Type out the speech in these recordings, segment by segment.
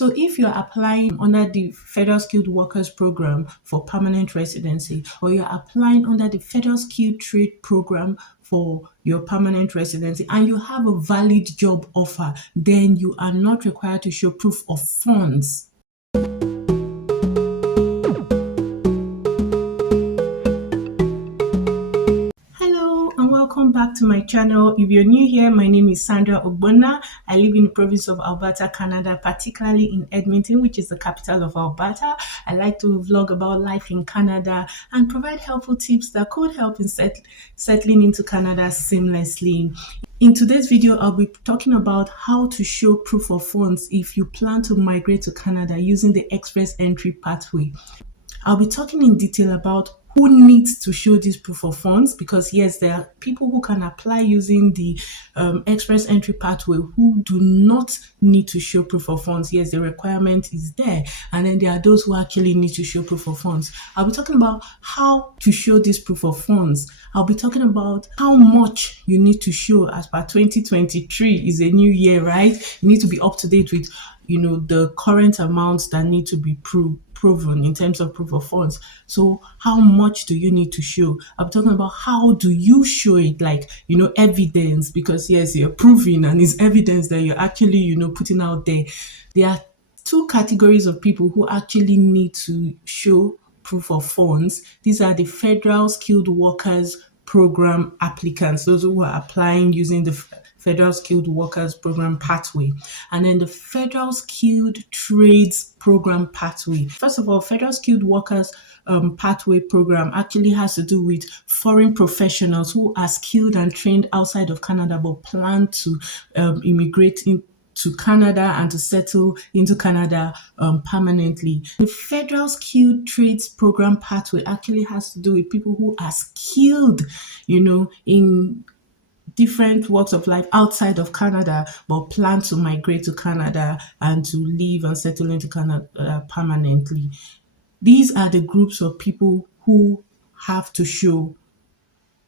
So if you're applying under the Federal Skilled Workers Program for permanent residency, or you're applying under the Federal Skilled Trade Program for your permanent residency, and you have a valid job offer, then you are not required to show proof of funds. Hello and welcome back to my channel. If you're new here, my name is Sandra Ogbonna. I live in the province of Alberta, Canada, particularly in Edmonton, which is the capital of Alberta. I like to vlog about life in Canada and provide helpful tips that could help in settling into Canada seamlessly. In today's video, I'll be talking about how to show proof of funds if you plan to migrate to Canada using the express entry pathway. I'll be talking in detail about who needs to show this proof of funds, because yes, there are people who can apply using the express entry pathway who do not need to show proof of funds. Yes, the requirement is there, and then there are those who actually need to show proof of funds. I'll be talking about how to show this proof of funds. I'll be talking about how much you need to show as per 2023 is a new year, right? You need to be up to date with the current amounts that need to be proven in terms of proof of funds. So how much do you need to show? I'm talking about how do you show it, like evidence, because yes, you're proving and it's evidence that you're actually putting out there. There are two categories of people who actually need to show proof of funds. These are the Federal Skilled Workers Program applicants, those who are applying using the Federal Skilled Workers Program pathway, and then the Federal Skilled Trades Program pathway. First of all, Federal Skilled Workers pathway program actually has to do with foreign professionals who are skilled and trained outside of Canada but plan to immigrate to Canada and to settle into Canada permanently. The Federal Skilled Trades Program pathway actually has to do with people who are skilled, in different walks of life outside of Canada, but plan to migrate to Canada and to live and settle into Canada permanently. These are the groups of people who have to show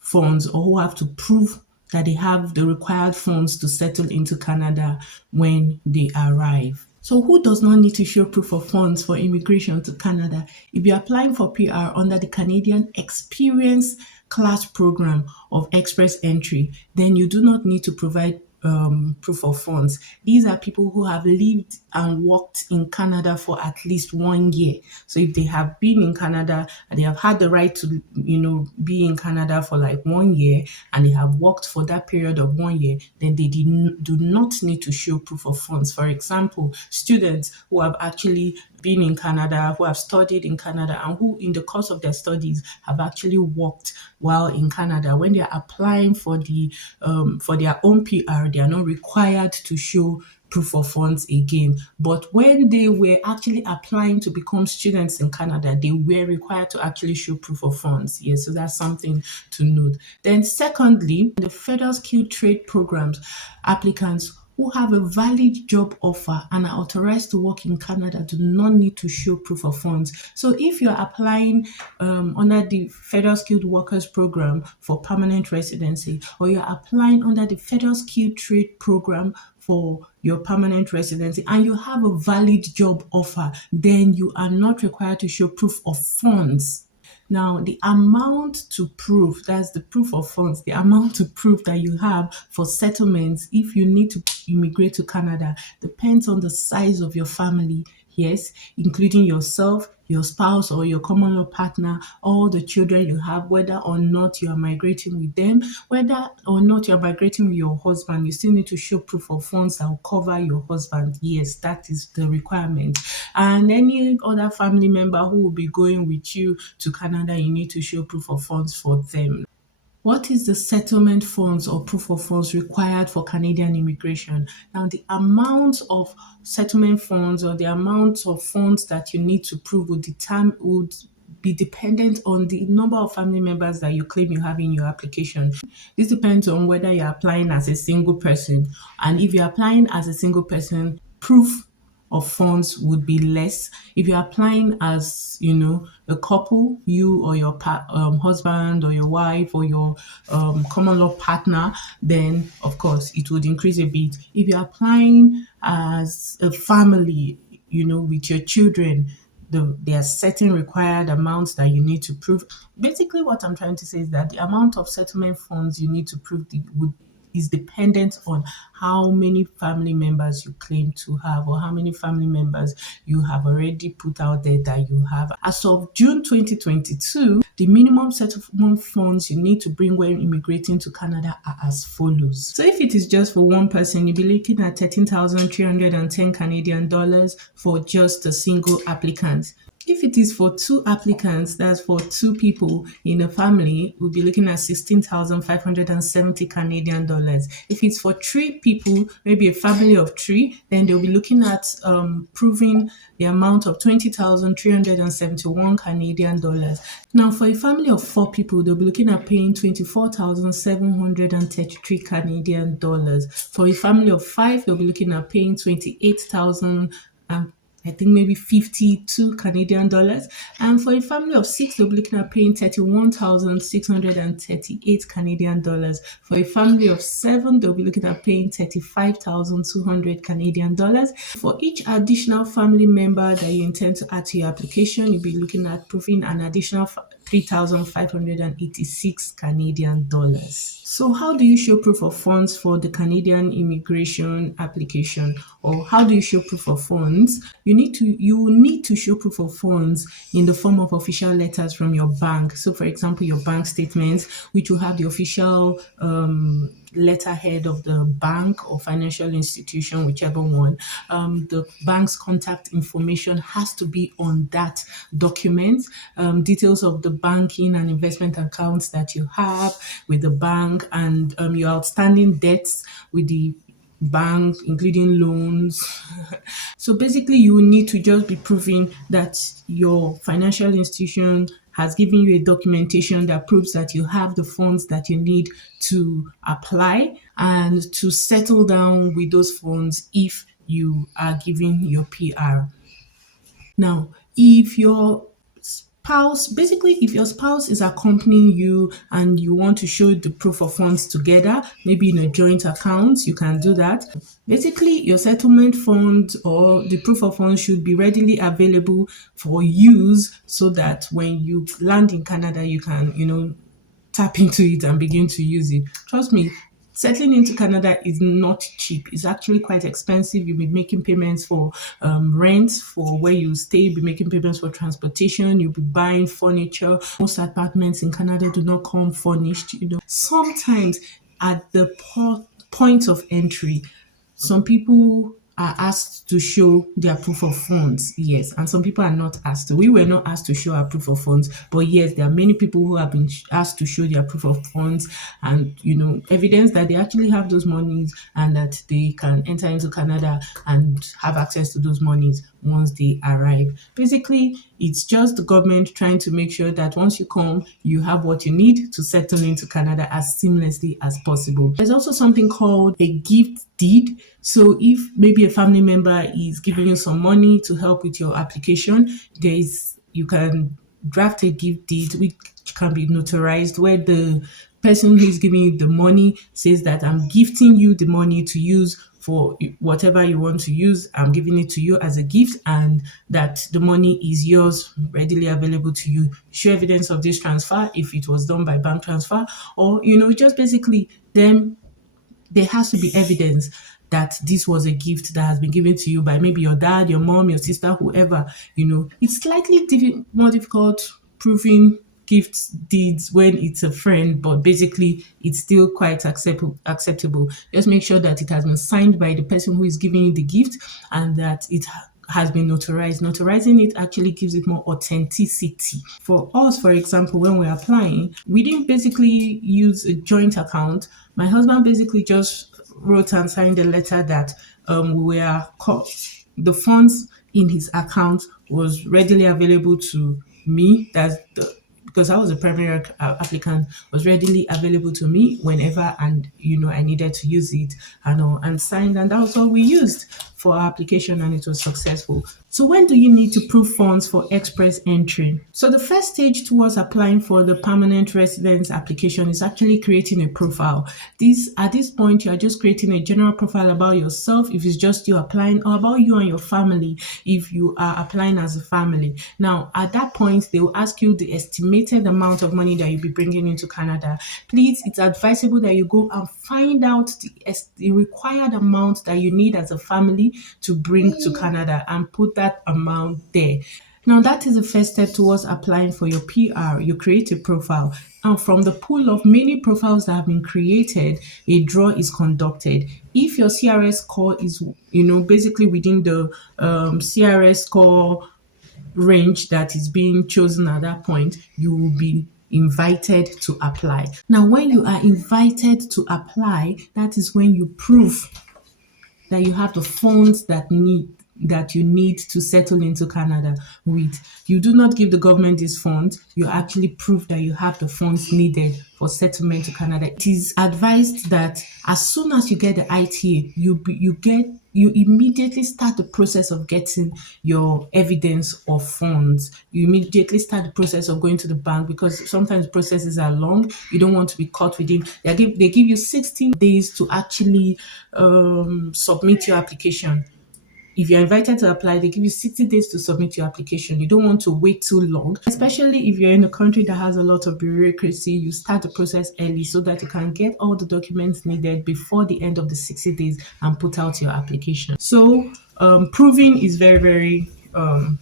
funds, or who have to prove that they have the required funds to settle into Canada when they arrive. So who does not need to show proof of funds for immigration to Canada? If you're applying for PR under the Canadian Experience Class Program of Express Entry, then you do not need to provide proof of funds. These are people who have lived and worked in Canada for at least 1 year. So if they have been in Canada and they have had the right to, be in Canada for like 1 year, and they have worked for that period of 1 year, then they do not need to show proof of funds. For example, students who have actually been in Canada, who have studied in Canada, and who in the course of their studies have actually worked while in Canada. When they're applying for their own PR, they are not required to show proof of funds again. But when they were actually applying to become students in Canada, they were required to actually show proof of funds. Yes, so that's something to note. Then secondly, the Federal Skilled Trade Programs applicants who have a valid job offer and are authorized to work in Canada do not need to show proof of funds. So if you're applying under the Federal Skilled Workers Program for permanent residency, or you're applying under the Federal Skilled Trade Program for your permanent residency, and you have a valid job offer, then you are not required to show proof of funds. Now, the amount to prove, that's the proof of funds, the amount to prove that you have for settlements if you need to immigrate to Canada depends on the size of your family, yes, including yourself, your spouse, or your common law partner, all the children you have, whether or not you are migrating with them, whether or not you are migrating with your husband, you still need to show proof of funds that will cover your husband. Yes, that is the requirement. And any other family member who will be going with you to Canada, you need to show proof of funds for them. What is the settlement funds or proof of funds required for Canadian immigration? Now, the amount of settlement funds or the amount of funds that you need to prove would be dependent on the number of family members that you claim you have in your application. This depends on whether you're applying as a single person. And if you're applying as a single person, proof of funds would be less. If you're applying as, a couple, you or your husband or your wife or your common law partner, then of course it would increase a bit. If you're applying as a family, with your children, there are certain required amounts that you need to prove. Basically, what I'm trying to say is that the amount of settlement funds you need to prove is dependent on how many family members you claim to have, or how many family members you have already put out there that you have. As of June 2022, the minimum settlement funds you need to bring when immigrating to Canada are as follows. So if it is just for one person, you'll be looking at 13,310 Canadian dollars for just a single applicant. If it is for two applicants, that's for two people in a family, we'll be looking at 16,570 Canadian dollars. If it's for three people, maybe a family of three, then they'll be looking at proving the amount of 20,371 Canadian dollars. Now, for a family of four people, they'll be looking at paying 24,733 Canadian dollars. For a family of five, they'll be looking at paying 28,000 I think maybe 52 Canadian dollars. And for a family of six, they'll be looking at paying 31,638 Canadian dollars. For a family of seven, they'll be looking at paying 35,200 Canadian dollars. For each additional family member that you intend to add to your application, you'll be looking at proving an additional 3,586 Canadian dollars. So how do you show proof of funds for the Canadian immigration application, or how do you show proof of funds? You will need to show proof of funds in the form of official letters from your bank. So for example, your bank statements, which will have the official letterhead of the bank or financial institution, whichever one. The bank's contact information has to be on that document. Details of the banking and investment accounts that you have with the bank, and your outstanding debts with the bank, including loans. So basically, you will need to just be proving that your financial institution has given you a documentation that proves that you have the funds that you need to apply and to settle down with those funds if you are given your PR. Now, if your spouse is accompanying you and you want to show the proof of funds together, maybe in a joint account, you can do that. Basically, your settlement fund or the proof of funds should be readily available for use so that when you land in Canada, you can, tap into it and begin to use it. Trust me, settling into Canada is not cheap. It's actually quite expensive. You'll be making payments for rent, for where you stay. You'll be making payments for transportation. You'll be buying furniture. Most apartments in Canada do not come furnished. Sometimes at the point of entry, some people are asked to show their proof of funds, yes, and some people are not asked to. We were not asked to show our proof of funds, but yes, there are many people who have been asked to show their proof of funds and evidence that they actually have those monies and that they can enter into Canada and have access to those monies once they arrive. Basically, it's just the government trying to make sure that once you come, you have what you need to settle into Canada as seamlessly as possible. There's also something called a gift deed. So if maybe a family member is giving you some money to help with your application, you can draft a gift deed which can be notarized, where the person who is giving you the money says that I'm gifting you the money to use for whatever you want to use. I'm giving it to you as a gift, and that the money is yours, readily available to you. Show evidence of this transfer if it was done by bank transfer, or just basically then there has to be evidence that this was a gift that has been given to you by maybe your dad, your mom, your sister, whoever. It's slightly more difficult proving gift deeds when it's a friend, but basically it's still quite acceptable. Just make sure that it has been signed by the person who is giving you the gift and that it has been notarized. Notarizing it actually gives it more authenticity. For us, for example, when we're applying, we didn't basically use a joint account. My husband basically just wrote and signed a letter that the funds in his account was readily available to me. Because I was a primary applicant, was readily available to me whenever I needed to use it and signed, and that was all we used. for our application and it was successful. So when do you need to prove funds for express entry? So the first stage towards applying for the permanent residence application is actually creating a profile. At this point, you are just creating a general profile about yourself if it's just you applying, or about you and your family if you are applying as a family. Now, at that point, they will ask you the estimated amount of money that you'll be bringing into Canada. Please, it's advisable that you go and find out the required amount that you need as a family to bring to Canada and put that amount there. Now, that is the first step towards applying for your PR. You create a profile, and from the pool of many profiles that have been created, a draw is conducted. If your CRS score is, basically within the CRS score range that is being chosen at that point, you will be invited to apply. Now, when you are invited to apply, that is when you prove that you have the funds that you need to settle into Canada with. You do not give the government these funds, you actually prove that you have the funds needed for settlement to Canada. It is advised that as soon as you get the ITA, you immediately start the process of getting your evidence of funds. You immediately start the process of going to the bank, because sometimes processes are long. You don't want to be caught within. They give you 16 days to actually submit your application. If you're invited to apply, they give you 60 days to submit your application. You don't want to wait too long, especially if you're in a country that has a lot of bureaucracy. You start the process early so that you can get all the documents needed before the end of the 60 days and put out your application. So proving is very, very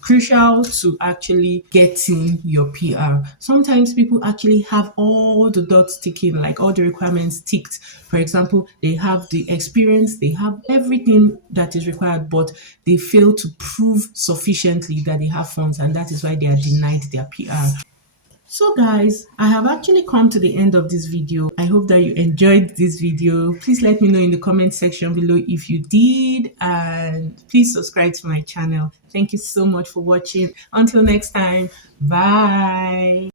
crucial to actually getting your PR. Sometimes people actually have all the dots ticking, like all the requirements ticked. For example, they have the experience, they have everything that is required, but they fail to prove sufficiently that they have funds, and that is why they are denied their PR. So guys, I have actually come to the end of this video. I hope that you enjoyed this video. Please let me know in the comment section below if you did, and please subscribe to my channel. Thank you so much for watching. Until next time, bye.